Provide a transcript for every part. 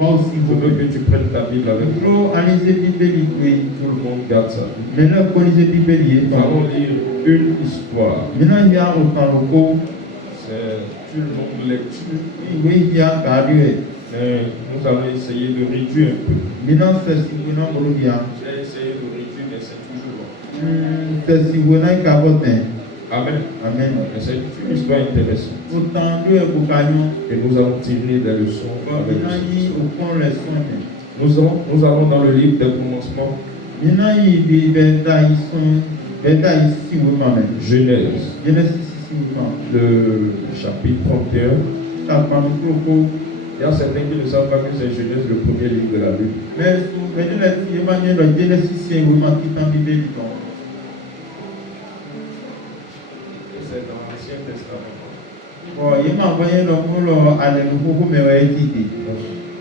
Moi aussi, Je veux que tu prennes ta Bible avec moi. Tout le monde garde ça. Nous allons lire une histoire. C'est une longue lecture. Mais nous allons essayer de réduire un peu. J'ai essayé de réduire, mais c'est toujours long. Amen. Amen. Mais c'est une histoire intéressante. Et nous allons tirer des leçons. Nous allons dans le livre des commencements. Genèse. Le chapitre 31. Il y a certains qui ne savent pas que c'est Genèse, le premier livre de la Bible. C'est dans l'Ancien Testament.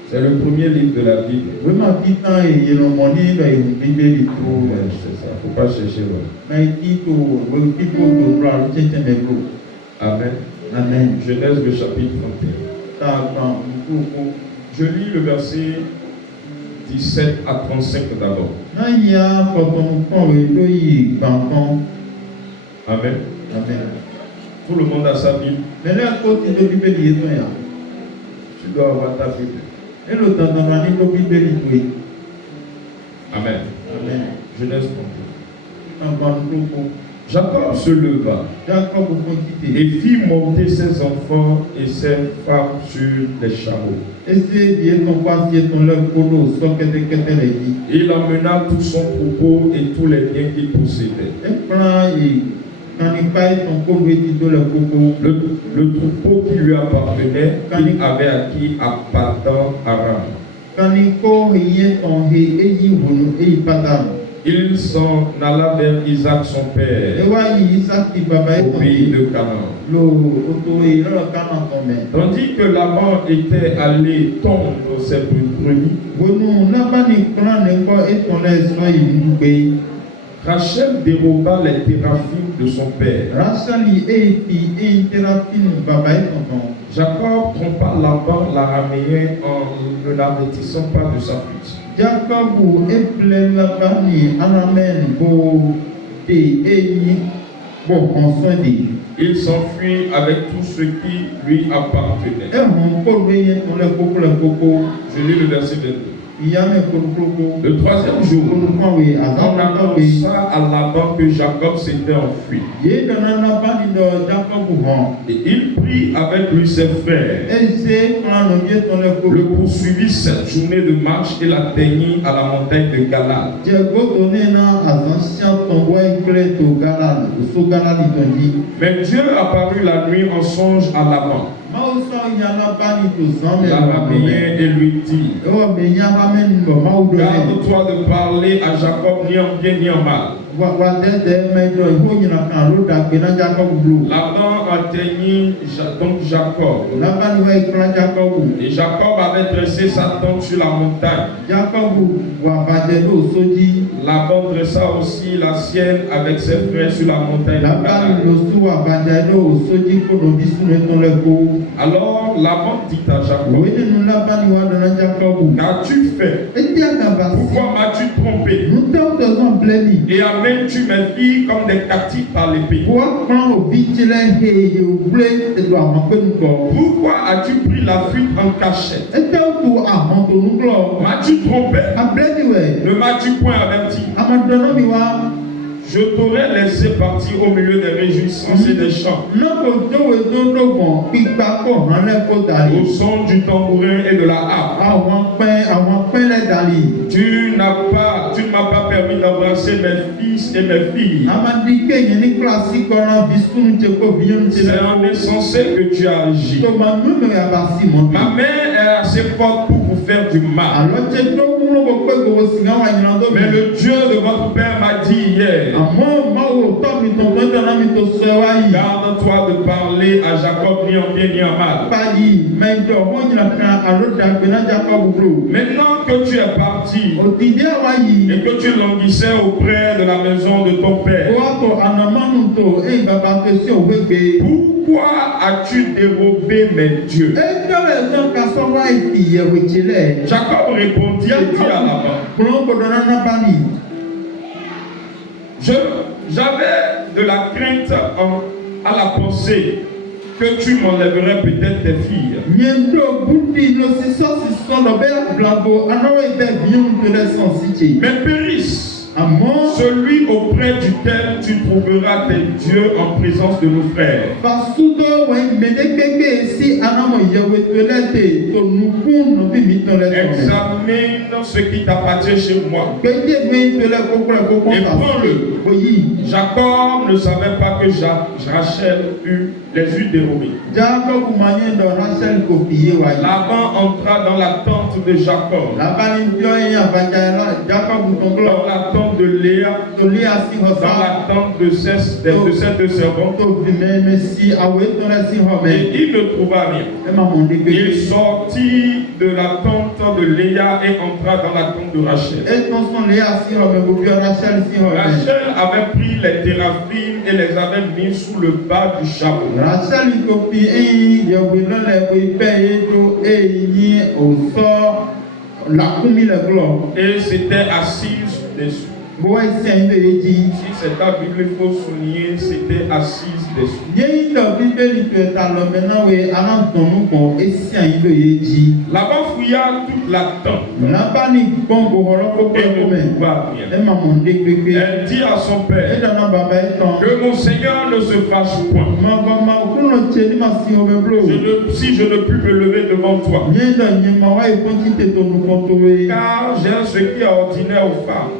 C'est le premier livre de la Bible. C'est ça, il ne faut pas chercher loin. Amen. Amen. Genèse, le chapitre 31. Je lis le verset 17 à 35 d'abord. Amen. Amen. Tout le monde a sa Bible. Tu dois avoir ta Bible. Amen. Amen. Genèse 31. Jacob se leva et fit monter ses enfants et ses femmes sur les chameaux. Il emmena tout son troupeau et tous les biens qu'il possédait. Le troupeau qui lui appartenait, qu'il avait acquis à Padan-Aram. Il s'en alla vers Isaac son père, au pays de Canaan. Tandis que Laban était allé tondre ses brebis, Rachel déroba les téraphimes de son père. Jacob trompa Laban l'araméen en ne l'avertissant pas de sa fuite. Il s'enfuit avec tout ce qui lui appartenait. Je lis le verset 22. Le troisième jour, on annonça à Laban que Jacob s'était enfui. Et il prit avec lui ses frères, le poursuivit 7 journées de marche et l'atteignit à la montagne de Galad. Mais Dieu apparut la nuit en songe à Laban, l'araméen, et lui dit: garde-toi de parler à Jacob ni en bien ni en mal. Laban atteignit donc Jacob. Et Jacob avait dressé sa tente sur la montagne. Laban dressa aussi la sienne avec ses frères sur la montagne. Alors Laban dit à Jacob: qu'as-tu fait? Pourquoi m'as-tu trompé? Et amènes-tu mes filles comme des captifs par l'épée? Pourquoi as-tu pris la fuite en cachette? M'as-tu trompé? Ne m'as-tu point averti? Je t'aurais laissé partir au milieu des réjouissances et des chants, au son du tambourin et de la harpe. Tu ne m'as pas permis d'embrasser mes fils et mes filles. C'est en insensé que tu as agi. Ma main est assez forte pour vous faire du mal. Mais le Dieu de votre père m'a dit hier: Garde-toi de parler à Jacob ni en bien ni en mal. Maintenant que tu es parti et que tu languissais auprès de la maison de ton père, pourquoi as-tu dérobé mes dieux? Jacob répondit à Laban. J'avais de la crainte à la pensée que tu m'enlèverais peut-être tes filles. Mais périsse celui auprès duquel tu trouveras tes dieux en présence de nos frères. Examine ce qui t'appartient chez moi et prends-le. Jacob ne savait pas que Rachel les eut dérobés. Laban entra dans la tente de Jacob, dans la tente de Léa, dans la tente de ces deux servantes, et il ne trouva rien. Il sortit de la tente de Léa et entra dans la tente de Rachel. Rachel avait pris les téraphim et les avait mis sous le bas du chameau. Et s'était assise dessus. Si c'est ta Bible, il faut souligner, c'était assise dessus. Laban fouilla toute la tente et ne trouva rien. Elle dit à son père que mon Seigneur ne se fâche point. Si je ne puis me lever devant toi, car j'ai un secret ordinaire aux femmes.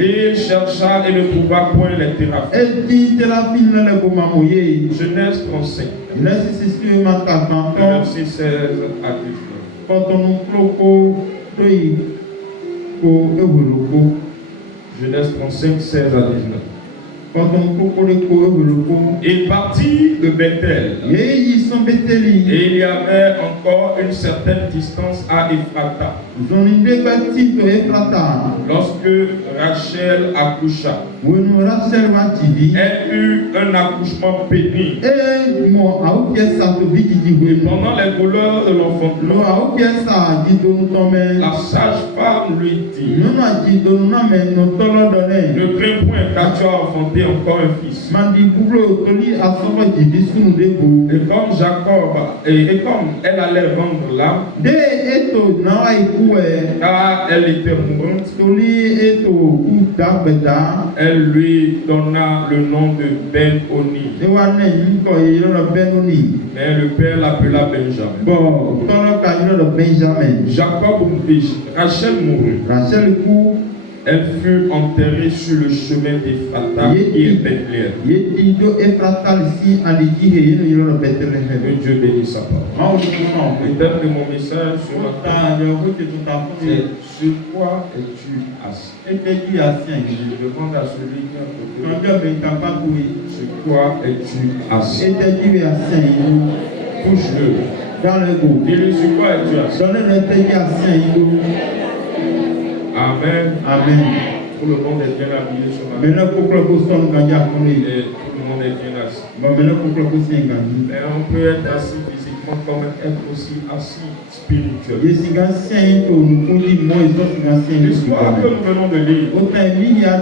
Et il chercha et ne trouva point les téraphim. Genèse 35, verset 16 à 19. Genèse 35, 16 à 19. Il partit de Bethel. Et il y avait encore une certaine distance à Ephrata. Lorsque Rachel accoucha, elle eut un accouchement pénible. Et pendant les douleurs de l'enfantement, la sage-femme lui dit: ne crains point, car tu as enfanté encore un fils. Et comme Jacob, et comme elle allait rendre l'âme, car elle était mourante, elle lui donna le nom de Ben-Oni. Mais le père l'appela Benjamin. Rachel mourut. Elle fut enterrée sur le chemin d'Ephrata qui est Bethléem. Que Dieu bénisse sa parole. Le thème de mon message c'est: sur quoi es-tu assis? Je demande à celui qui est à côté: sur quoi es-tu assis? Touche-le. Dis-lui: sur quoi es-tu assis? Amen. Amen. Tout le monde est bien habillé sur la main. Et tout le monde est bien assis. Mais on peut être assis physiquement comme être aussi assis spirituellement. L'histoire que nous venons de lire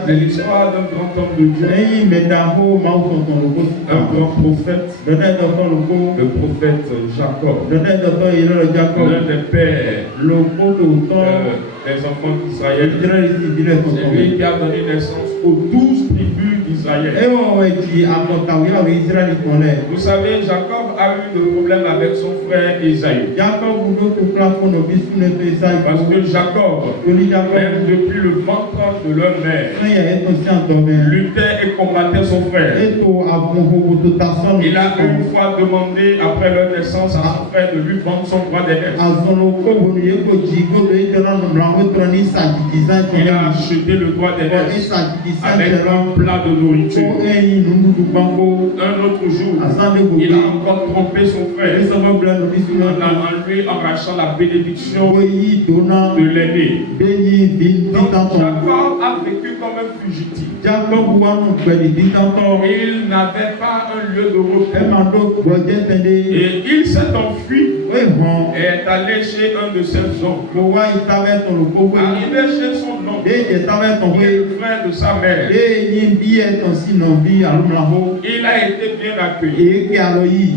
est l'histoire d'un grand homme de Dieu, un grand prophète, le prophète Jacob, l'un des pères des enfants d'Israël. C'est lui qui a donné naissance aux 12 tribus d'Israël. Israël. Vous savez, Jacob a eu des problèmes avec son frère Esaü. Parce que Jacob, même depuis le ventre de leur mère, luttait et combattait son frère. Il a une fois demandé, après leur naissance, à son frère de lui vendre son droit d'aînesse. Il a acheté le droit d'aînesse avec un plat de nourriture. Un autre jour, il a encore trompé son frère en lui arrachant la bénédiction de l'aîné. Donc Jacob a vécu comme un fugitif. Il n'avait pas un lieu de repos. Et il s'est enfui et est allé chez un de ses oncles. Arrivé chez son oncle, qui est le frère de sa mère, il a été bien accueilli.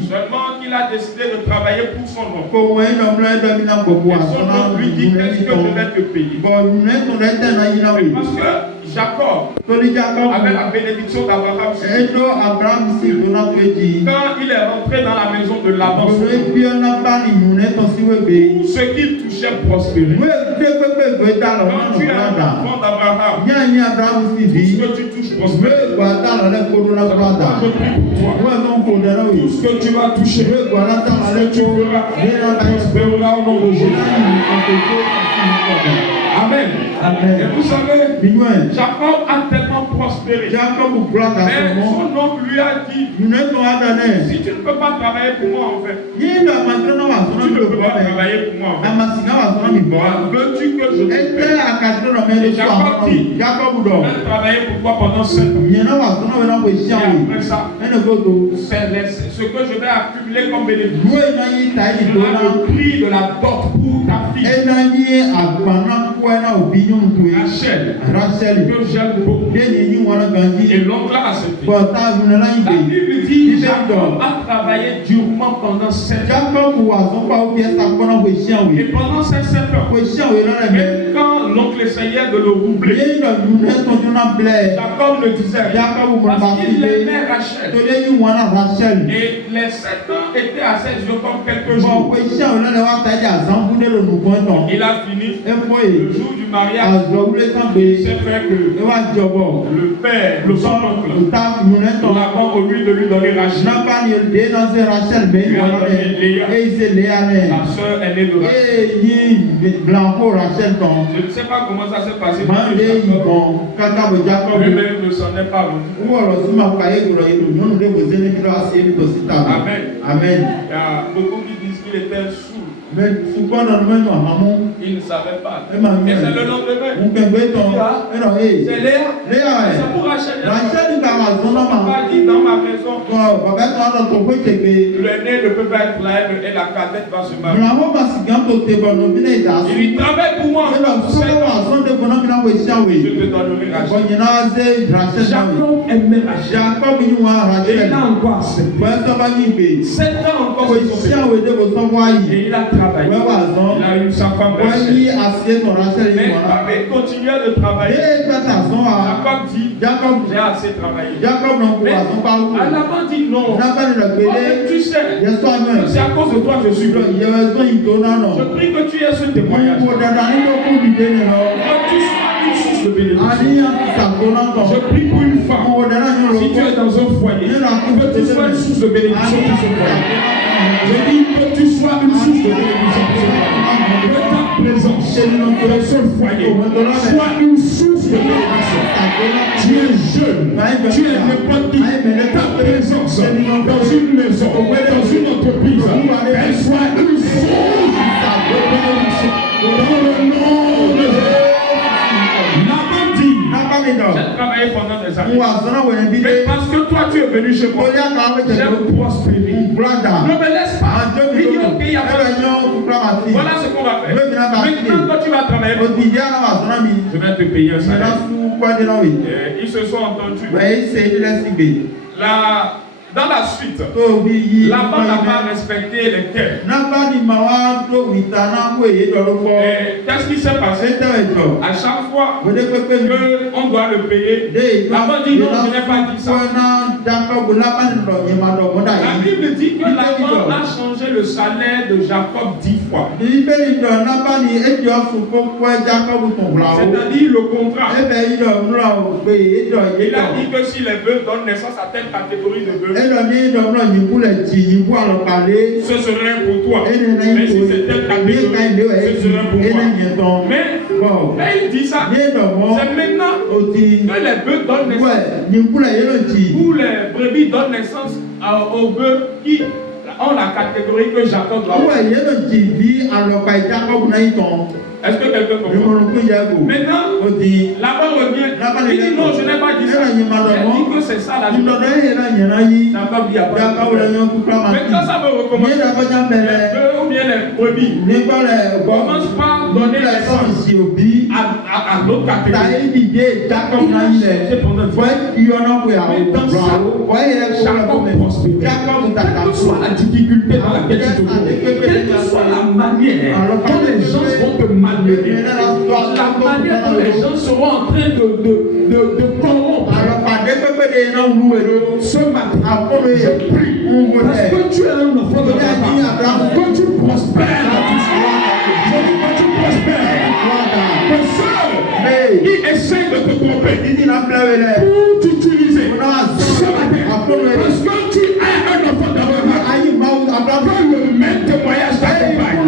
Seulement qu'il a décidé de travailler pour son oncle. Et son oncle lui dit, qu'est-ce que je vais te payer? Parce que Jacob avait la bénédiction d'Abraham. Quand il est rentré dans la maison de Laban, tout ce qu'il touchait prospérait. Quand tu es un enfant d'Abraham, tout ce que tu touches prospère. Je prie pour toi. Tout ce que tu vas toucher, tout ce que tu feras, prospérera au nom de Jésus. Amen. Amen. Et vous savez, Jacob a tellement prospéré. Mais son oncle lui a dit, si tu ne peux pas travailler pour moi en fait, tu ne peux pas travailler pour moi en fait. Veux-tu que je te paie? Et Jacob dit, je vais travailler pour toi pendant 7 ans. Et après ça, ce que je vais accumuler comme bénéfice, sera le prix de la dot pour ta fille. Rachel, que j'aime beaucoup. Et l'oncle a accepté. La Bible dit que Jacob a travaillé durement pendant 7 ans. Et pendant ces 7 ans, même quand l'oncle essayait de le roubler, Jacob le disait parce qu'il aimait Rachel. Et les 7 ans étaient à ses yeux comme quelques jours. Il a fini. Le jour du mariage, il s'est fait que le père, le son oncle, Laban, au lieu de lui donner Rachel, lui a donné Léa, la soeur aînée de Rachel. Je ne sais pas comment ça s'est passé. Lui-même ne s'en est pas rendu. Amen. Amen. Il y a beaucoup qui disent qu'il était sourd. Il ne savait pas. Et c'est le lendemain. C'est Léa. C'est pour Rachel. Papa dit dans ma maison, l'aîné ne peut pas être là et la cadette va se marier. Il travaille pour moi. Je te donnerai Rachel. Jacob aimait Rachel. Et il a encore accepté. 7 ans encore. Et il a travaillé. Il a eu sa femme Rachel. Mais il avait continué de travailler. Jacob dit, j'ai assez travaillé. Mais Laban dit non. Tu sais, c'est à cause de toi que je suis venu. Je prie que tu aies ce témoignage. Que tu sois une source de bénédiction. Je prie pour une femme. Si tu es dans un foyer, que tu sois une source de bénédiction pour ce foyer. Je dis que tu sois une source de bénédiction pour ce foyer. Que ta présence dans ce foyer soit une source de bénédiction. Tu es jeune, tu es répandu. Ta présence dans une maison, dans une entreprise, elle soit une source de bénédiction. Dans le nom de Jésus. J'ai travaillé pendant des années. Mais parce que toi tu es venu chez moi, j'ai prospéré. Ne me laisse pas. Il dit ok, il y a pas de... Voilà ce qu'on va faire. Maintenant quand tu vas travailler, je vais te payer un salaire. Ils se sont entendus. Dans la suite, Laban n'a pas respecté les terres. Qu'est-ce qui s'est passé? À chaque fois qu'on doit le payer, Laban dit non, je n'ai pas dit ça. La Bible dit que Laban a changé le salaire de Jacob 10 fois. C'est-à-dire le contrat. Il a dit que si les bœufs donnent naissance à telle catégorie de bœufs, ce serait pour toi. Mais si c'est telle catégorie, ce serait pour moi. Mais il dit ça, c'est maintenant que les bœufs donnent naissance, ou les brebis donnent naissance aux bœufs qui ont la catégorie que Jacob doit avoir. Est-ce que quelqu'un comprend? Maintenant, Laban revient. Il dit non, je n'ai pas dit ça. J'ai dit que c'est ça la vie. Jacob dit après. Maintenant, ça me recommence. Les bœufs ou bien les brebis commence par donner naissance à l'autre catégorie. Jacob prospère. Quelle que soit la difficulté dans laquelle tu te trouves, quelle que soit la manière dont les gens vont te malmener, la manière dont les gens seront en train de corrompre. Ce matin, je prie parce que tu es un enfant de Abraham, que tu prospères dans tout cela. Je dis que tu prospères. Que ceux qui essaient de te tromper pour t'utiliser ce matin, parce que tu es un enfant d'Abraham, que le même témoignage t'accompagne.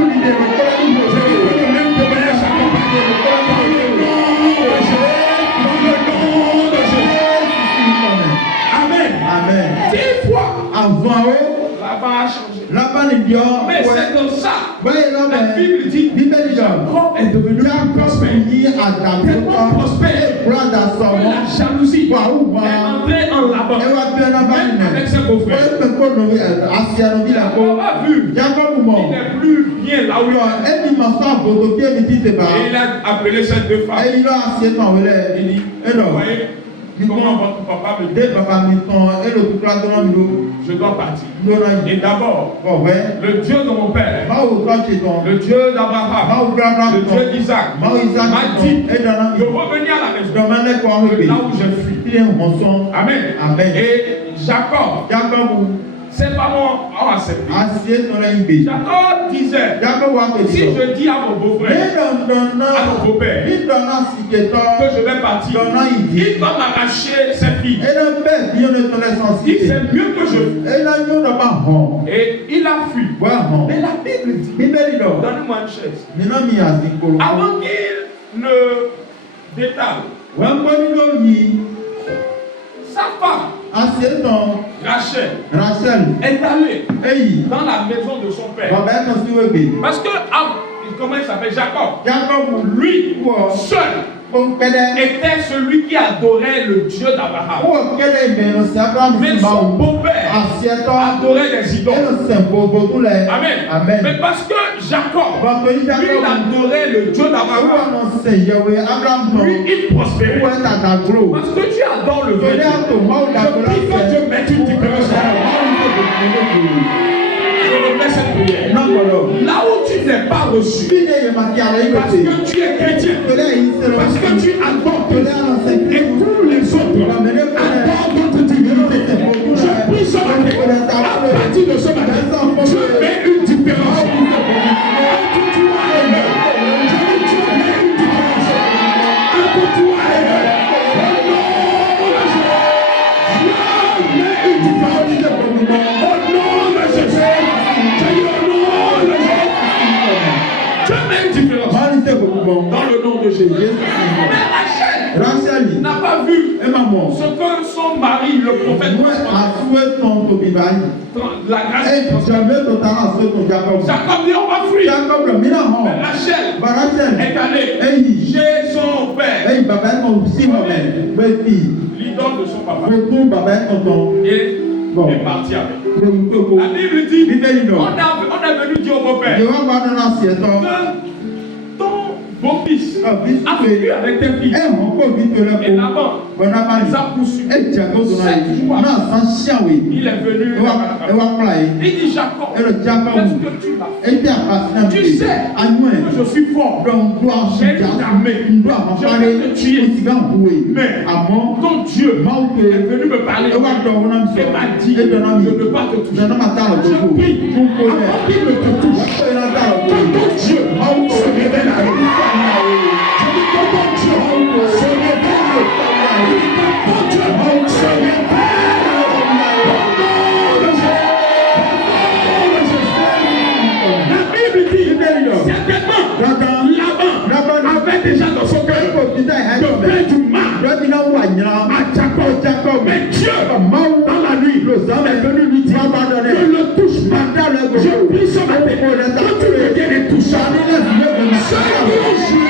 Mais c'est comme ça. La Bible dit que Jacob est devenu prospère. Tellement prospère que la jalousie est entrée en Laban. Même avec ses beaux-frères. Jacob a vu. Il n'est plus bien là où il est. Et il a appelé ces deux femmes. Il dit, vous voyez, comment votre papa me dit, je dois partir. Et d'abord, le Dieu de mon père, le Dieu d'Abraham, le Dieu d'Isaac, m'a dit de revenir à la maison, là où je fuis. Amen. Et Jacob, ses parents ont accepté. Jacob disait, si je dis à mon beau-frère, à mon beau-père, que je vais partir, il va m'arracher ses filles. Il sait mieux que je. Et il a fui. Mais la Bible dit, donne-moi une chaise. Avant qu'il ne détale, sa femme, Rachel est allée dans la maison de son père. Parce que, comment il s'appelle? Jacob. Lui, seul, était celui qui adorait le Dieu d'Abraham. Mais son beau-père adorait les idoles. Amen. Mais parce que Jacob, lui, il adorait le Dieu d'Abraham. Lui, il prospérait. Parce que tu adores le vrai Dieu. Je prie que Dieu mette une différence. Cette prière. Là où tu n'es pas reçu, parce que tu es chrétien, parce que tu adores Dieu, et tous les autres adorent notre divinité. Je prie ce matin, à partir de ce matin, Dieu met une différence entre toi et eux. Je dis Dieu met une différence entre toi et eux. Dieu met une différence. Au nom de Jésus. Dans le nom de Jésus. Mais Rachel n'a pas vu ce que son mari, le prophète, la grâce. Jacob dit on va fuir. Mais Rachel est allée chez son père, l'idole de son papa, et est parti avec. La Bible dit on est venu dire au beau-père, ton beau-fils fils a fui avec tes fils. Et là-bas, ils ont poursuivi. 7 jours après, il est venu. Il dit Jacob, qu'est-ce que tu m'as fait? Tu sais que je suis fort. J'ai une armée. Je vais te tuer. Mais ton Dieu est venu me parler et m'a dit je ne veux pas te toucher. Je prie avant qu'il ne te touche. Que ton Dieu se révèle à lui. Je dis que ton Dieu se révèle à lui. Que ton Dieu se révèle à lui. La Bible dit certainement Laban avait déjà dans son cœur de faire du mal à Jacob. Mais Dieu, dans la nuit, est venu lui dire ne le touche pas. Je prie ce matin que tu reviennes et touches. Ceux qui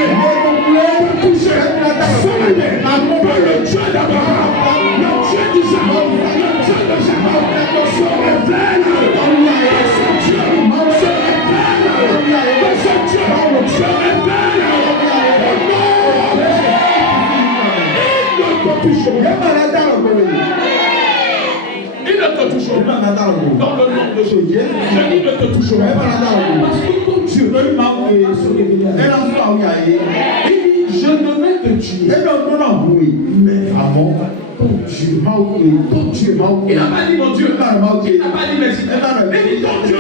ont joué pour toucher ce matin, pour le Dieu d'Abraham, le Dieu d'Isaac, le Dieu de Jacob, se révèle. Ce Dieu se révèle. Ce Dieu se révèle. Il ne te toucheront pas dans le nom de Jésus. Je dis ne te toucheront pas parce que ton Dieu va se révéler. Il dit je ne vais te tuer. Mais ton Dieu. Il n'a pas dit mon Dieu. Il n'a pas dit merci. Il dit ton Dieu.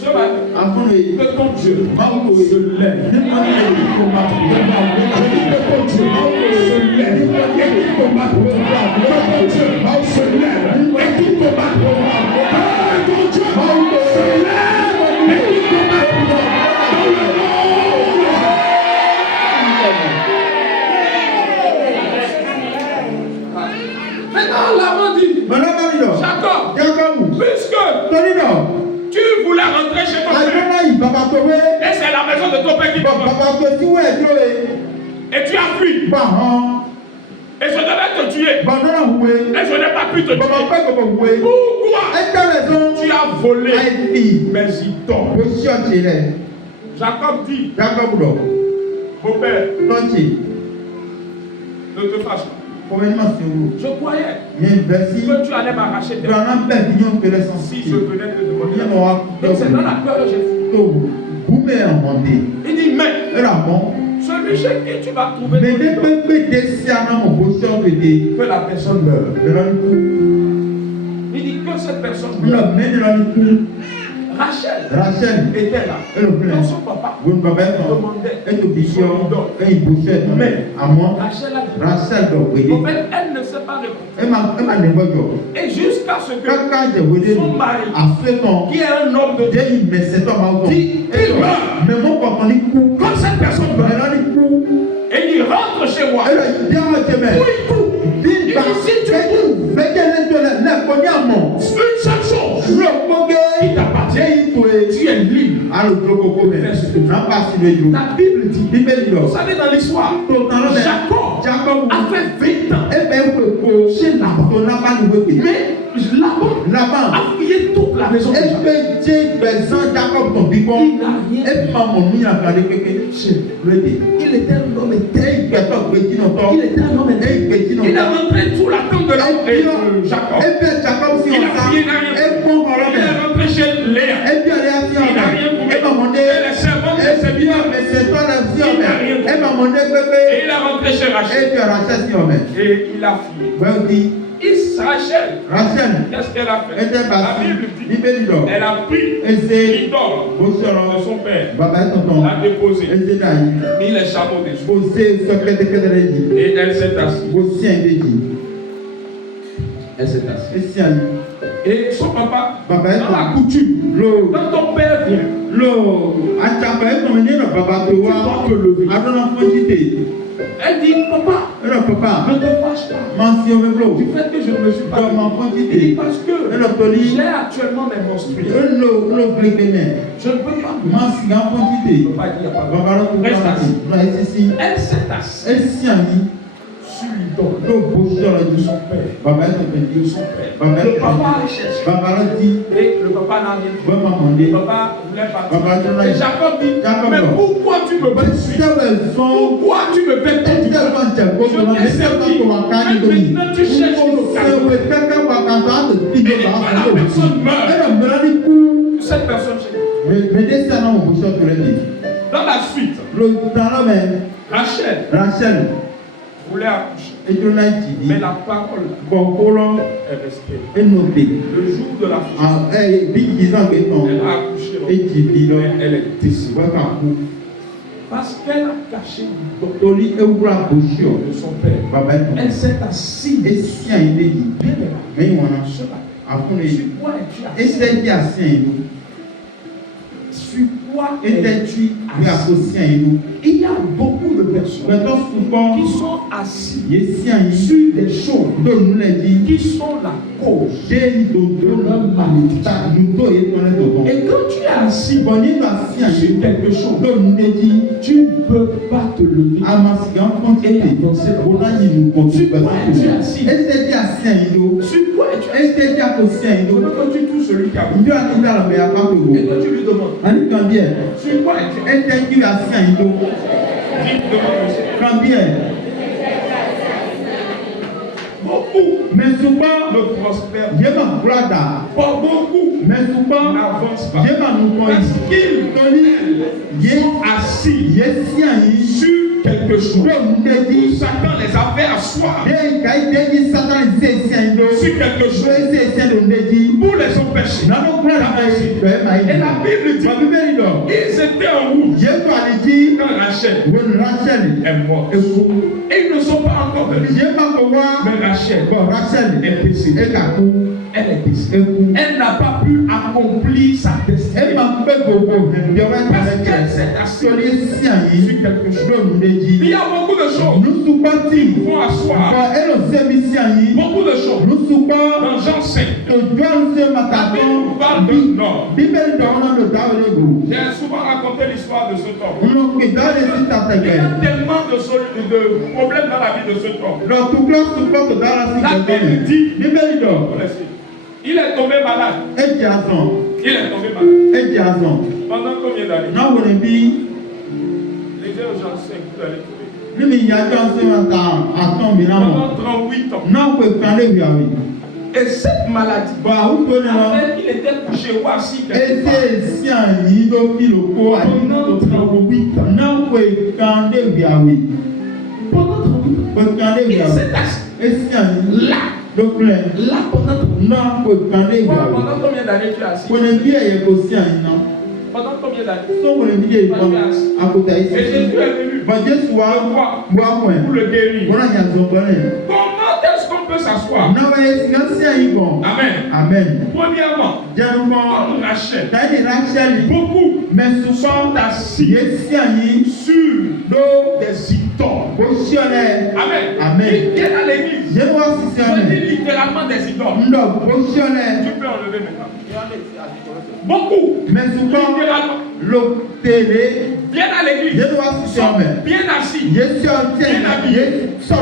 Ce matin, que ton Dieu se lève. Je dis que ton Dieu se lève et qu'il combatte pour toi. Que ton Dieu se lève et qu'il combatte pour toi. Que ton Dieu se lève et qu'il combatte pour toi. Maintenant, Laban dit Jacob, puisque tu voulais rentrer chez ton père. Et c'est la maison de ton père qui te et tu as fui. Et je devais te tuer. Et je n'ai pas pu te tuer. Pourquoi tu as volé mes idoles? Jacob dit mon père, ne te fâche pas. Je croyais que tu allais m'arracher tes mains. Si je venais te demander. Donc c'est dans la peur que j'ai fui. Il dit mais celui chez qui tu vas trouver que la personne meurt. Il dit que cette personne meurt. Rachel était là. Donc son papa demandait son idole. Mais Rachel a dit en fait, elle ne sait pas répondre. Et jusqu'à ce que son mari, qui est un homme de Dieu, dit il meurt. Quand cette personne meurt, et il rentre chez moi, où il coupe. Il dit si tu coupes une seule chose qui t'appartient, tu es libre. La Bible dit, vous savez dans l'histoire, Jacob a fait 20 ans chez Laban. Mais Laban a fouillé toute la maison de Jacob. Il n'a rien. Il était un homme intègre. Il a rentré sous la tente de Jacob. Il a fouillé, il est rentré chez Léa. Il n'a rien trouvé. Et les servantes de ses biens. Il n'a rien trouvé. Et il a rentré chez Rachel. Et il a fouillé. Rachel, qu'est-ce qu'elle a fait? La Bible dit elle a pris l'idole de son père, l'a déposé, mis les chameaux dessus. Et elle s'est assise. Elle s'est assise. Et son papa, dans la coutume, quand ton père vient, tu dois te lever. Elle dit, papa, ne te fâche pas du fait que je ne me suis pas levé. Il dit parce que j'ai actuellement mes menstrues. Je ne peux pas. Il ne peut pas dire, papa. Reste assis. Elle s'est assise sur idoles de son père. Le papa allait chercher. Et le papa n'a rien dit. Le papa voulait partir. Et Jacob dit, mais pourquoi tu me poursuis? Pourquoi tu me fais perdre? Je t'ai servi. Maintenant tu cherches une occasion. Et quand la personne meurt, cette personne dans la suite, Rachel voulait accoucher. Mais la parole est restée. Le jour de l'accouchement, elle a accouché. Mais elle est décédée. Parce qu'elle a caché de son père. Elle s'est assise. Bien sur quoi es-tu assise? Sur quoi es-tu assis? Il y a beaucoup de personnes qui sont assises sur des choses qui sont la cause de leur malédiction. Et quand tu es assis sur quelque chose, tu ne peux pas te lever et avancer. Sur quoi es-tu assis? Sur quoi es-tu assis? Quand tu touches celui qui a vu, et quand tu lui demandes, sur quoi es-tu assis? Beaucoup ne prospèrent pas. Beaucoup n'avancent pas. Parce qu'ils sont assis sur quelque chose. Satan les a fait asseoir sur quelque chose pour les empêcher. Et la Bible dit ils étaient en route quand Rachel est morte. Et ils ne sont pas encore venus. Mais Rachel est décédée. Elle est décédée. Elle n'a pas pu accomplir sa destinée. Parce qu'elle s'est assise sur quelque chose. Il y a beaucoup de choses qui vont asseoir. Beaucoup de choses. Dans Jean 5, la Bible parle d'un homme. J'ai souvent raconté l'histoire de cet homme. Il y a tellement de problèmes dans la vie de cet homme. La Bible dit, il est tombé malade. Il est tombé malade. Pendant combien d'années? Lisez au Jean 5, vous allez trouver. Pendant 38 ans. Et cette maladie, après qu'il était couché ou assis quelque part, pendant 38 ans. Il s'est assis. Là. Pendant combien d'années tu es assis? Pendant combien d'années? Et Jésus est venu pour le guérir. Comment est-ce qu'on peut s'asseoir? Amen. Premièrement, comme Rachel, beaucoup sont assis sur des idoles. Amen. Ils viennent à l'église. Je dis littéralement des idoles. Tu peux enlever maintenant. Beaucoup, littéralement, viennent à l'église, sont bien assis, bien habillés, ils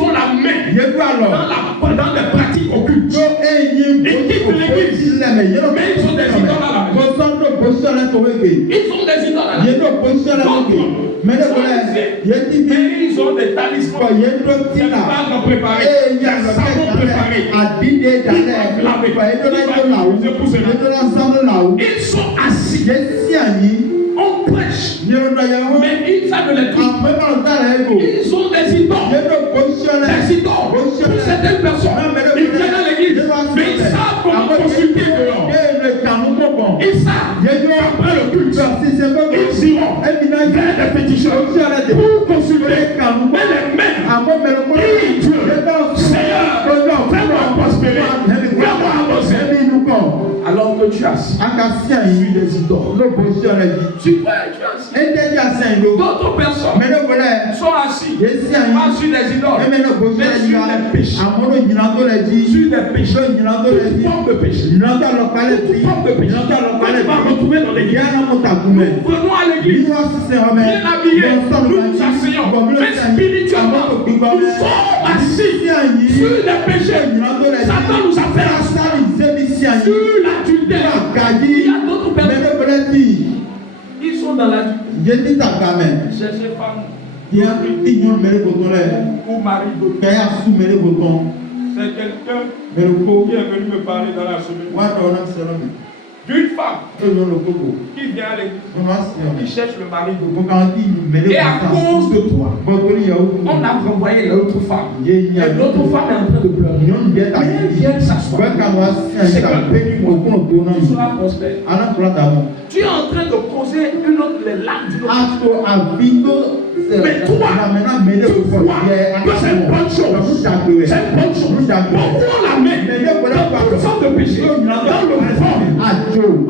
ont la main dans des pratiques occultes. Ils quittent l'église, mais ils ont des idoles à la maison. Ils ont des idoles à la maison. Mais ils ont des talismans, des bagues préparées, des savons préparés. Ils sont assis. On prêche. Mais ils savent les trucs. Ils ont des idoles. Des idoles. Pour certaines personnes, ils viennent à l'église, mais ils savent comment consulter dehors. Ils savent après le culte. Ils iront vers des pétitions pour consulter. Mais les mains, ils Dieu, Seigneur, fais-moi prospérer, fais-moi avancer. Alors que tu as assis sur des idoles. Tu es assis. D'autres personnes sont assis pas sur des idoles, mais sur des péchés. Sur des péchés. Toute forme de péché. Toute forme de péché. Tu vas retrouver dans l'église. Venons à l'église, bien habillés, nous nous asseyons. Mais spirituellement, nous sommes assis sur les péchés. Satan nous a fait assis sur l'adultère. Il y a d'autres personnes. Ils sont dans l'adultère. Cherchez femme. Ou mari d'autres. C'est quelqu'un qui est venu me parler dans la semaine. D'une femme qui vient à l'église, qui cherche le mari de. Et à cause de toi, on a renvoyé l'autre femme. Et l'autre femme est en train de pleurer. Mais elle vient s'asseoir. C'est que tu seras prospère. Tu es en train de causer une autre les larmes d'une autre. Mais toi, tu vois que c'est une bonne chose. C'est une bonne chose. Pourquoi on la met dans toutes sortes de péchés, dans le fond.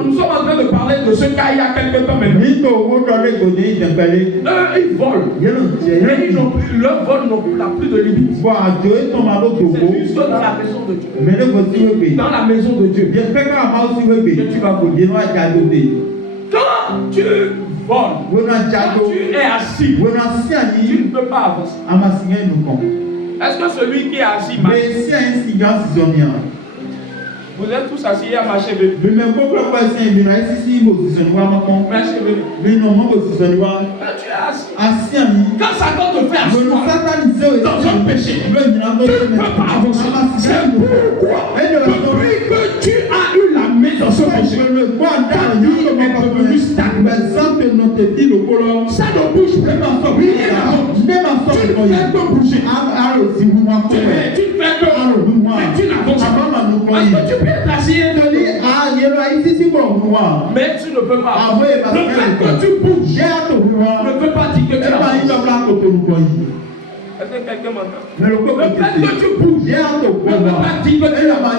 Nous sommes en train de parler de ce cas il y a quelques temps maintenant. Ils volent. Mais leur vol n'a plus de limite. C'est juste dans la maison de Dieu. Dans la maison de Dieu. Que tu vas voler. Quand tu voles, quand tu es assis, tu ne peux pas avancer. Est-ce que celui qui est assis marche? Vous êtes tous assis à marcher avec lui. Marchez avec lui. Mais tu es assis. Quand Satan te fait asseoir dans un péché, tu ne peux pas avancer. C'est pourquoi, depuis que tu as eu la main dans ce péché, ta vie est devenue stagnante. Ça ne bouge pas. Tu ne fais que bouger. Tu ne fais que mais tu n'avances pas. Parce que tu peux être assis mais tu ne peux pas. Le fait que tu bouges ne veut pas dire que tu avances. Est-ce que quelqu'un m'entend? Le fait que tu bouges ne veut pas dire que tu avances.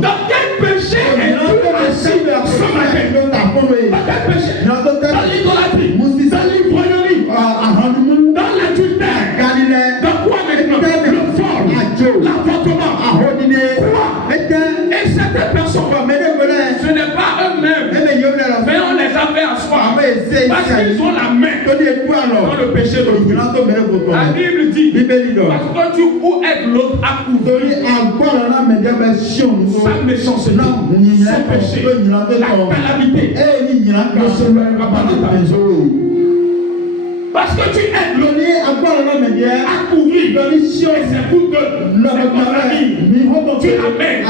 Dans quel péché es-tu assis ce matin? Dans quel péché? Dans l'idolâtrie, dans l'ivrognerie, dans l'adultère. Dans quoi maintenant? Le vol, l'avortement. Et certaines personnes, ce n'est pas eux-mêmes, mais on les a fait asseoir parce qu'ils ont la main dans le péché de Dieu. La Bible dit, parce que tu ou aide l'autre à couvrir sa méchanceté, son péché, la calamité ne se lèvera pas de ta maison. Parce que tu aides l'autre à couvrir et c'est pour que ton ami, tu l'amènes à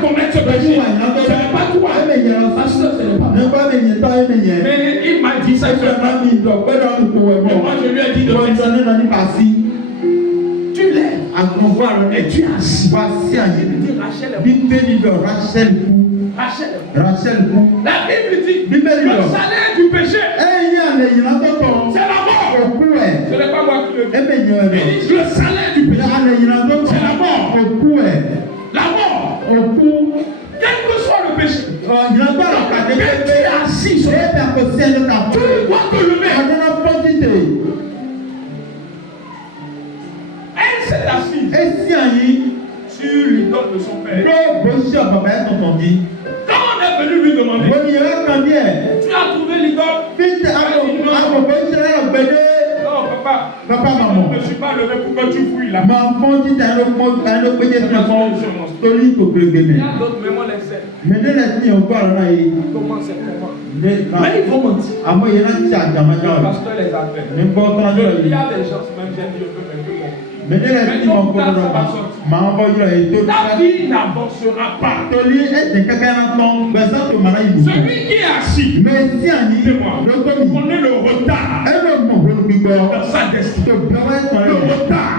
commettre ce péché. Ce n'est pas toi. Parce que ce n'est pas moi. Mais il m'a dit ça. Et moi je lui ai dit de faire. Tu l'aides et tu es assis. Rachel. La Bible dit le salaire du péché, c'est la mort. Ce n'est pas moi qui le dis. Il dit le salaire du péché, c'est la mort. La mort. Quel que soit le péché, mais tu es assis. Tu dois te lever. Elle s'est assise sur l'idole de son père. Quand on est venu lui demander, tu as trouvé l'idole? Non, papa, maman, je ne me suis pas levé pour que tu fouilles là. Il y a d'autres, mais on les sait. Comment c'est comment? Mais ils vont mentir. Le pasteur les appelle. Il y a des gens, même j'ai dit, je peux même plus. Mais ta vie n'avancera pas. Celui qui est assis, on est le retard dans sa destinée. Le retard,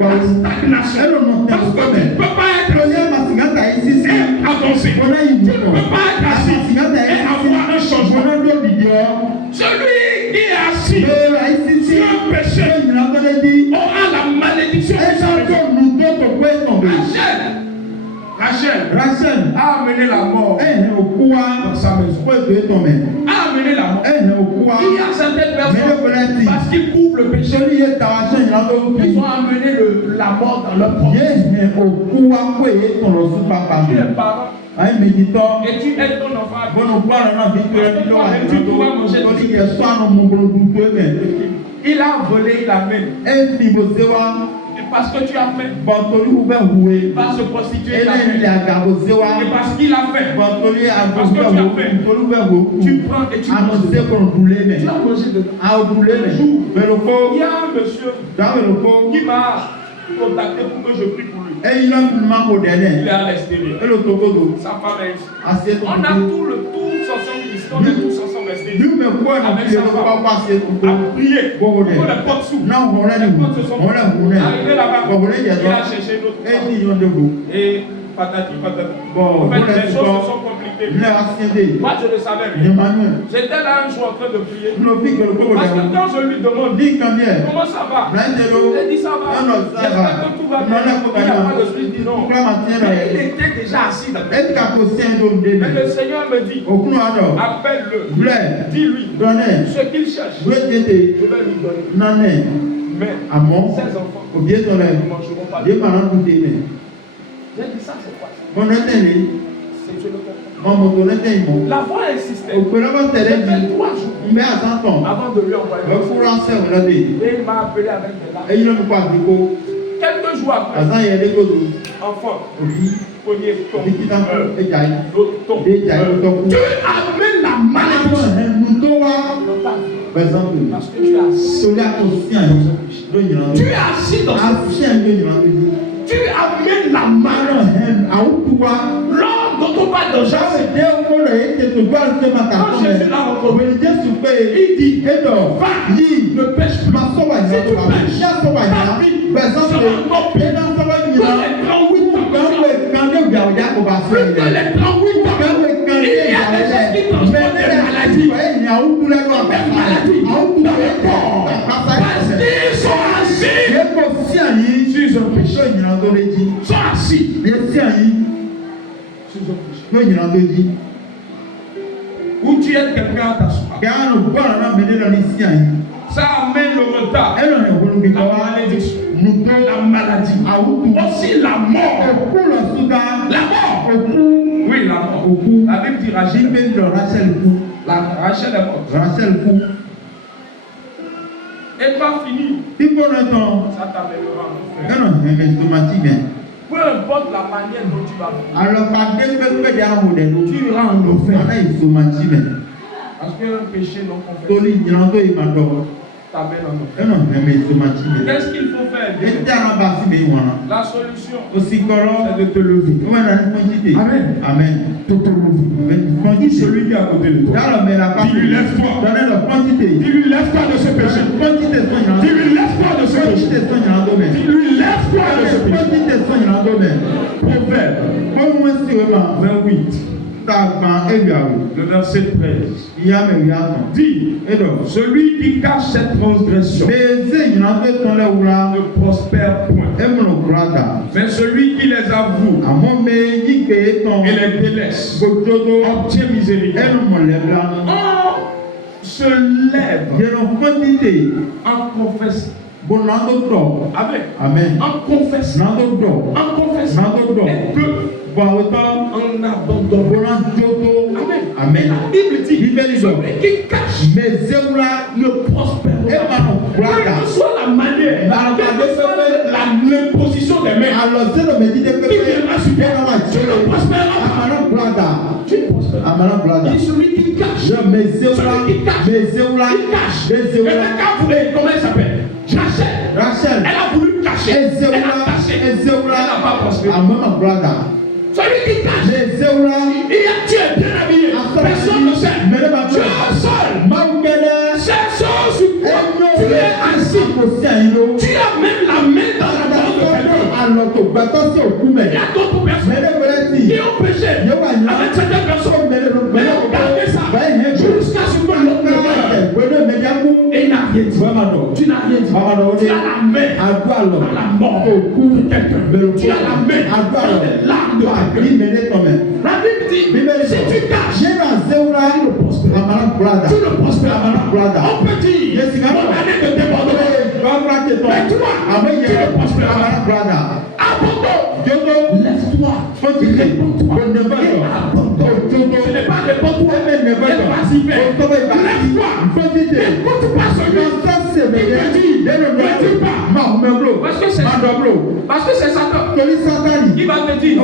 la stagnation. Parce que tu ne peux pas être assis et avancer. Tu ne peux pas être assis et avoir un changement. Celui qui est assis sur un péché aura la malédiction. Rachel a amené la mort dans sa maison. A amené la mort. Il y a certaines personnes, parce qu'ils couvrent le péché, ils ont amené la mort dans leur propre. Tu es parent. Et tu aides ton enfant. Tu dois manger. Il a volé, il amène. Et parce que tu as fait, il va se prostituer, il amène. Et parce qu'il a fait, parce que tu as fait, tu prends et tu manges. Tu as mangé dedans. Il y a un monsieur qui m'a contacté pour que je prie pour lui. Il est à l'extérieur. Sa femme est ici. On a tout le tour ensemble ici. On est tous ensemble restés ici. Avec sa femme. À prier. Pour les portes s'ouvrent. Les portes se sont arrivées là-bas. Il a cherché notre femme. Et patati patata. En fait, les choses se sont compliquées. Moi, je le savais bien. J'étais là un jour en train de prier. Parce que quand je lui demande comment ça va, il dit ça va. J'espère que tout va bien. Il n'y a pas de suite, il dit non. Mais il était déjà assis dans le Mais le Seigneur me dit, appelle-le. Dis-lui ce qu'il cherche. Je vais lui donner. Mais ses enfants ne mangeront pas. J'ai dit ça, c'est quoi ça? C'est je le comprends. La voix insistait. J'ai fait 3 jours avant de lui envoyer. Et il m'a appelé avec des larmes. Quelques jours après, enfant, premier ton, l'autre ton. Tu amènes la maladie parce que tu es assis. Tu es assis dans ce tu amènes la maladie. L'homme dont on parle de Jean, quand Jésus l'a rencontré, il dit, va, ne pêche plus. Si tu pêches, ta vie sera encore pire. Plus que les 38 ans, il y a des choses qui transportent des maladies. Des maladies dans le corps. Parce qu'ils sont assis. Sur un péché. Sont assis. Où tu aides quelqu'un à t'asseoir. Ça amène le retard. La malédiction. La maladie. Aussi la mort. La mort. Oui, la mort. La Bible dit Rachel. Rachel est morte. Et pas fini. Ça t'amènera en enfer. Peu importe la manière dont tu vas vivre, tu iras en enfer. Parce qu'un péché non confessé t'amène en enfer. Qu'est-ce qu'il faut faire? La solution, c'est de te lever. Amen. De te lever. Dis celui qui est à côté de toi. Dis-lui, lève-toi. Dis-lui, lève-toi de ce péché. Dis-lui, lève-toi de ce péché. Dis-lui, lève-toi de ce péché. Proverbe 28. Le verset 13 dit, celui qui cache cette transgression ne prospère point, mais celui qui les avoue et les délaisse obtient miséricorde. On se lève en confessant. Amen. En confessant. Et que en abandonnant. Amen. La Bible dit, celui qui cache ne prospère pas. Quelle que soit la manière, quelle que soit l'imposition des mains, qui viendra sur toi, tu ne prospéreras pas. Tu ne prospéreras pas. Il dit celui qui cache. Celui qui cache. Il cache. Et comment il s'appelle? Rachel. Elle a voulu cacher. Elle a caché. Elle n'a pas prospéré. Celui qui cache. Tu es bien habillé. Personne ne sait. Tu es seul. C'est seul sur quoi tu es assis. Tu as même la main dans la main de quelqu'un. Il y a d'autres personnes qui ont péché avec certaines personnes. Mais regardez ça. Jusqu'à ce que l'autre meure. Et il n'a rien dit. Tu n'as rien dit. Tu as la main à la mort de quelqu'un. Tu as la main dans les larmes de quelqu'un. La Bible dit, si tu caches, tu ne prospères pas. On peut dire, mon année de débordement. Mais toi, tu ne prospères pas. Abandon. Lève-toi. Réponds-toi. Ce n'est pas réponds-toi. Lève-toi. Écoute pas ce gars. Il Parce que c'est Satan qui va te dire,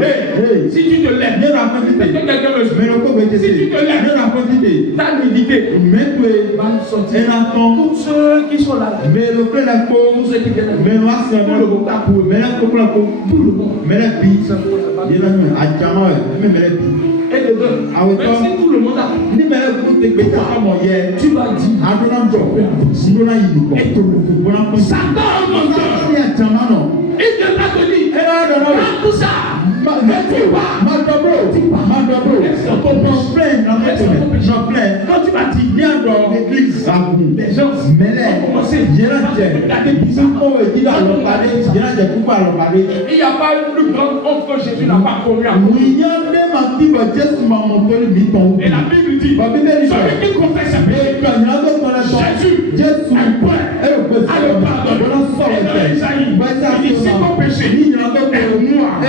hey, si tu te lèves, est-ce que quelqu'un me suit? Si tu te lèves, ta nudité va nous sortir. Tous ceux qui sont là, tous ceux qui viennent, tout le monde, et de deux, même si tout le monde a tu vas dire, Satan est menteur. Il viendra te dire, prends tout ça. Quand tu vas dire, viens dans l'église, les gens vont commencer à regarder bizarre. Il n'y a pas une plus grande honte que Jésus n'a pas commis à nous. Et la Bible dit, celui qui confesse ses péchés, Jésus est prêt à le pardonner. Et dans Isaïe, il dit, si ton péché est noir,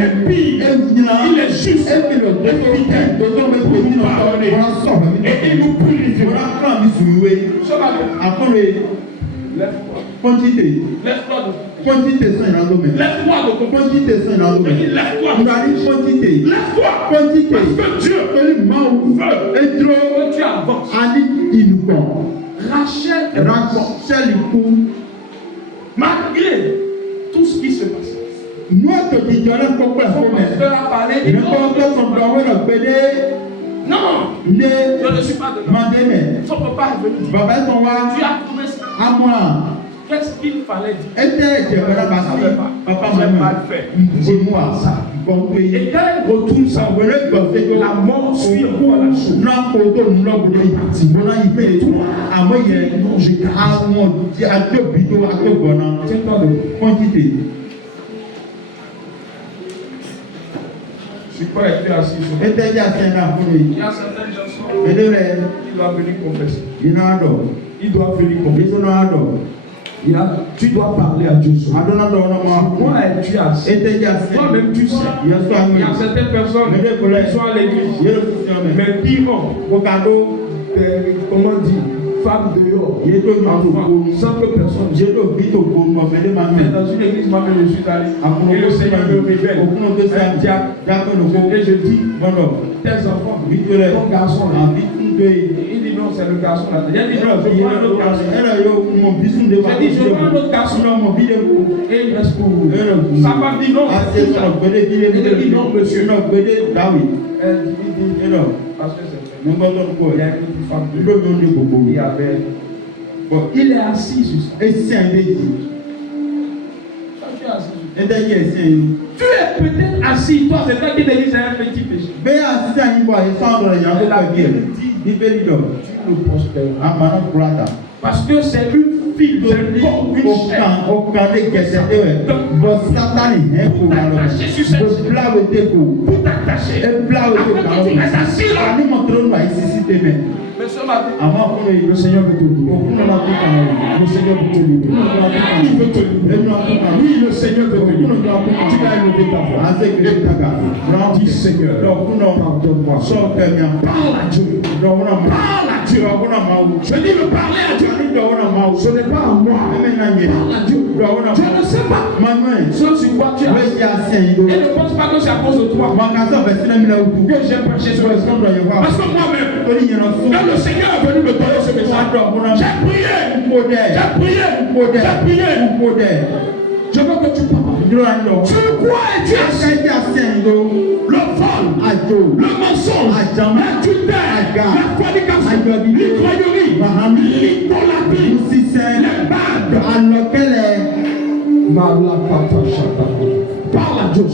et pire, il est juste et fidèle pour nous pardonner. Et il nous purifiera. Rachel, malgré tout ce qui se passe. Son pasteur a parlé, il dit non, je ne suis pas dedans. Son papa est venu. Tu as trouvé ça. Qu'est-ce qu'il fallait dire? Papa m'a mal fait. Dis-moi ça. Et quand elle retourne ça, la mort suit encore la chose. Je suis prêt à être assis. Il y a certaines chansons qui doivent venir confesser. Il doit venir confesser. Tu dois parler à Dieu. Moi, tu es assis. Toi-même, tu sais. Il y a certaines personnes qui sont à l'église. Mais diront, comment dire, femmes dehors, enfants, sans que personne. Mais dans une église, moi je suis allé. Et le Seigneur me révèle un diable. Et je dis, tes enfants, ton garçon là. Il dit non, c'est le garçon là. Il dit non, je vois un autre garçon. J'ai dit, je vois un autre garçon. Et il reste pour vous. Sa femme dit non. Il dit non, monsieur. Elle dit non. Parce que c'est il y a une petite femme il est assis sur ça. Tu es peut-être assis, toi c'est toi qui te dis c'est un petit péché. Tu le prospères. Parce que c'est une fille, c'est une chair. Pour t'attacher sur cette chair. Pour t'attacher. Après que tu restes assis là. Mais ce matin, le Seigneur veut te libérer. Le Seigneur veut te libérer. Il veut te libérer. Oui, le Seigneur veut te libérer. Tu vas élever ta voix. Dis Seigneur, pardonne-moi. Parle à Dieu. Parle à Dieu. Je dis de parler à Dieu. Ce n'est pas à moi. Parle à Dieu. Je ne sais pas ce sur quoi tu as. Et ne pense pas que c'est à cause de toi que j'ai prêché sur le sang. Parce que moi-même, quand le Seigneur est venu me donner ce message, j'ai prié. Je veux que tu parles. Tu crois et tu as le vol, le mensonge, l'adultère, la fornication, l'ivrognerie, l'idolâtrie, les bagues. Parle à Dieu.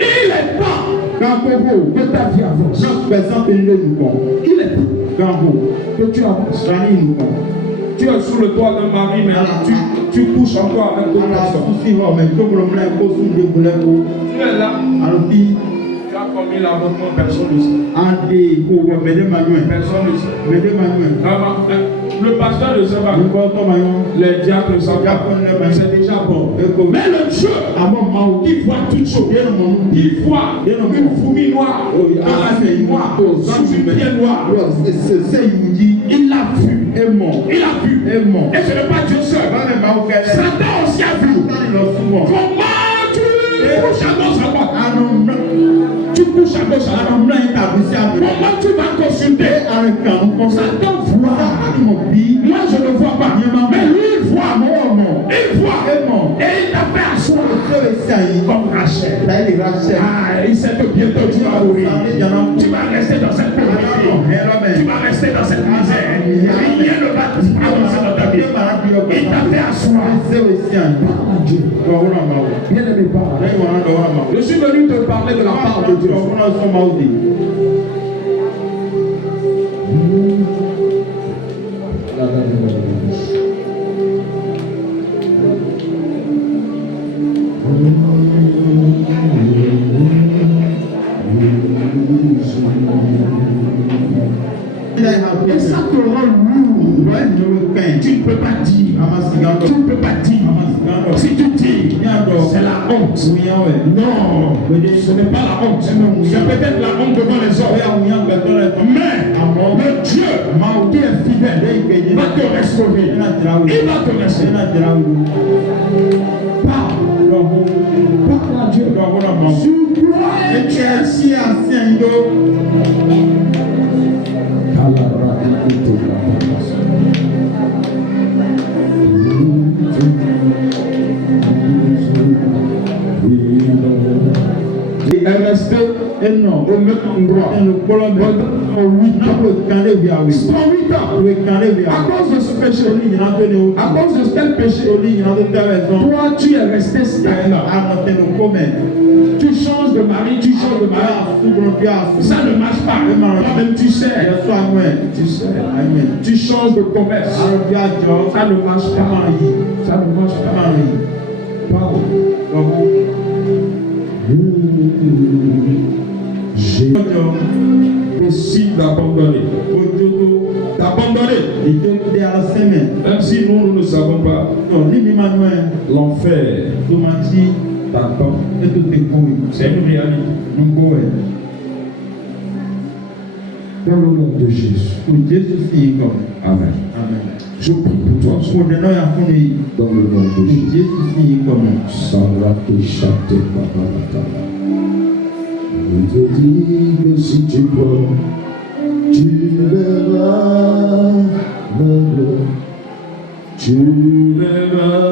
Il est temps que ta vie avance. Il est temps que tu avances. Tu es sous le toit d'un mari, mais tu couches encore avec d'autres personnes. Tu es là. Tu as commis l'avortement, personne ne sait. Personne ne sait. Le pasteur ne sait pas. Les diacres ne savent pas. C'est déjà bon. Mais le Dieu qui voit toutes choses, il voit une fourmi noire dans la nuit noire, dans une pierre noire. Il l'a vu. Il a vu. Et ce n'est pas Dieu seul. Satan aussi a vu. Comment tu couches à gauche à droite. Tu couches à gauche à droite. Comment tu vas consulter? Satan voit. Moi je ne vois pas. Mais lui il voit. Il voit. Et il t'a fait asseoir comme Rachel. Il sait que bientôt tu vas mourir. Tu vas rester dans cette pauvreté. Tu vas rester dans cette misère. Rien ne va avancer dans ta vie. Il t'a fait asseoir. Bien aimé parents, je suis venu te parler de la part de Dieu. Et ça te rend lourd. Tu ne peux pas dire. Tu ne peux pas dire. Si tu dis, c'est la honte. Non, ce n'est pas la honte. C'est peut-être la honte devant les hommes. Mais le Dieu qui est fidèle va te restaurer. Il va te restaurer. Parle à Dieu. Et tu es assis à Saint-Do. Elle restait au même endroit pendant 8 ans. À cause de ce péché, à cause de quel péché, toi tu es resté stagnant. Tu changes de mari, ça ne marche pas. Toi-même tu sais. Tu changes de commerce, ça ne marche pas. Ça ne marche pas. J'ai décidé d'abandonner. Même si nous ne savons pas, l'enfer t'attend. C'est une réalité. Dans le nom de Jésus. Amen. Je prie pour toi. Dans le nom de Jésus. Je te dis que si tu crois, tu verras ma gloire. Tu verras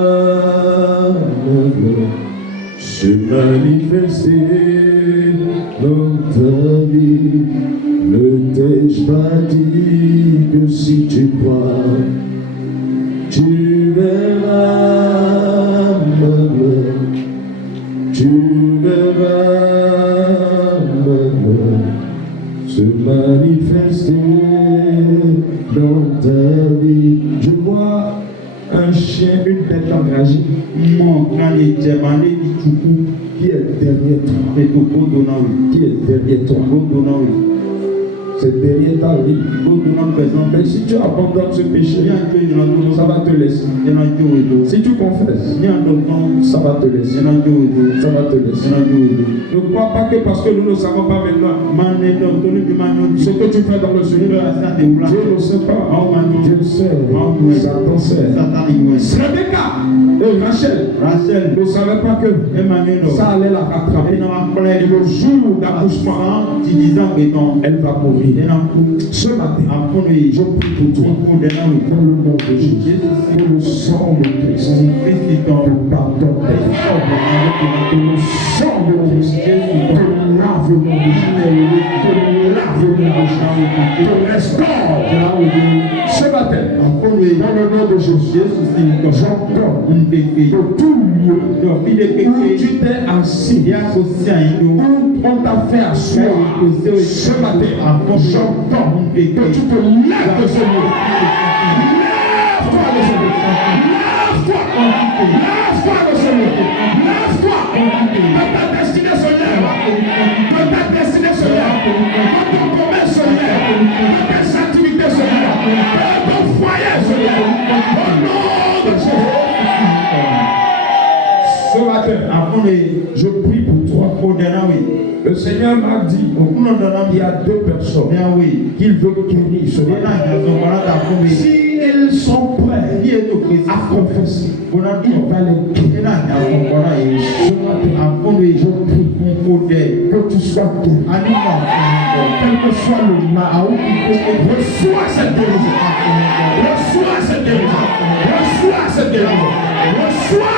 ma gloire se manifester dans ta vie. Ne t'ai-je pas dit que si tu crois, tu verras ma gloire. Tu verras ma gloire se manifester dans ta vie. Je vois un chien, une tête enragée qui est derrière toi. Qui est derrière toi. C'est derrière ta vie. Mais si tu abandonnes ce péché, ça va te laisser. Si tu confesses, ça va te laisser. Ça va te laisser. Ne crois pas que parce que nous ne savons pas maintenant ce que tu fais dans le Seigneur, Dieu ne sait pas. Dieu sait. Satan sait. Rebecca et Rachel ne savaient pas que ça allait la rattraper. Et le jour d'accouchement, elle va mourir. Ce matin, je prie pour toi, dans le nom de Jésus, pour le sang de Christ, pour le pardon, pour le sang de Christ, pour le lavement de Jésus, pour le lavement de Jésus, pour restaurer ce matin, dans le nom de Jésus, j'entends de tout lieu où tu t'es assis, où on t'a fait asseoir ce matin. J'entends que tu te lèves de ce lieu. Lève-toi de ce lieu. Lève-toi de ce lieu. Lève-toi. Que ta destinée se lève. Que ta destinée se lève. Que ton commerce se lève. Que tes activités se lèvent. Que ton foyer se lève. Au nom de Jésus. Ce matin, je prie pour toi. Le Seigneur m'a dit, il y a 2 personnes qu'il veut guérir ce matin. Si elles sont prêts à confesser, il va les guérir. Je prie que tu sois guéri. Quel que soit le mal, reçois cette guérison. Reçois cette guérison. Reçois cette guérison. Reçois.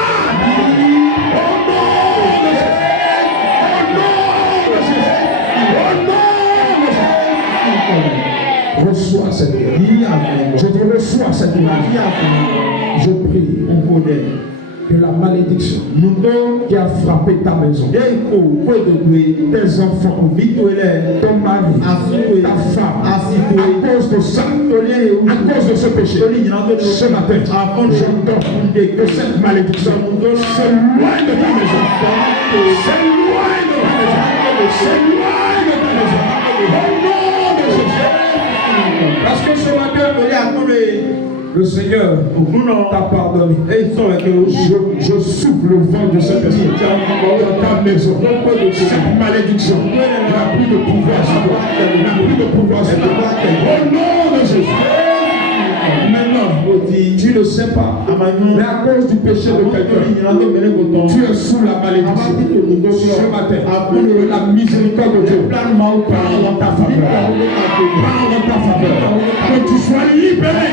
Reçois cette guérison. Je te reçois cette guérison. Je prie que la malédiction qui a frappé ta maison, tes enfants, ton mari, ta femme, à cause de ça, à cause de ce péché, ce matin, j'entends que cette malédiction s'éloigne de ta maison, s'éloigne de ta maison, s'éloigne de ta maison, au nom de Jésus. Parce que ce matin, le Seigneur t'a pardonné. Je souffle le vent de cette esprit dans ta maison. Cette malédiction n'a plus de pouvoir sur toi. N'a plus de pouvoir sur toi. Au nom de Jésus. Maintenant, tu ne sais pas, mais à cause du péché de quelqu'un, tu es sous la malédiction. Ce matin, que la miséricorde de Dieu parle dans ta faveur. Parle dans ta faveur. Que tu sois libéré.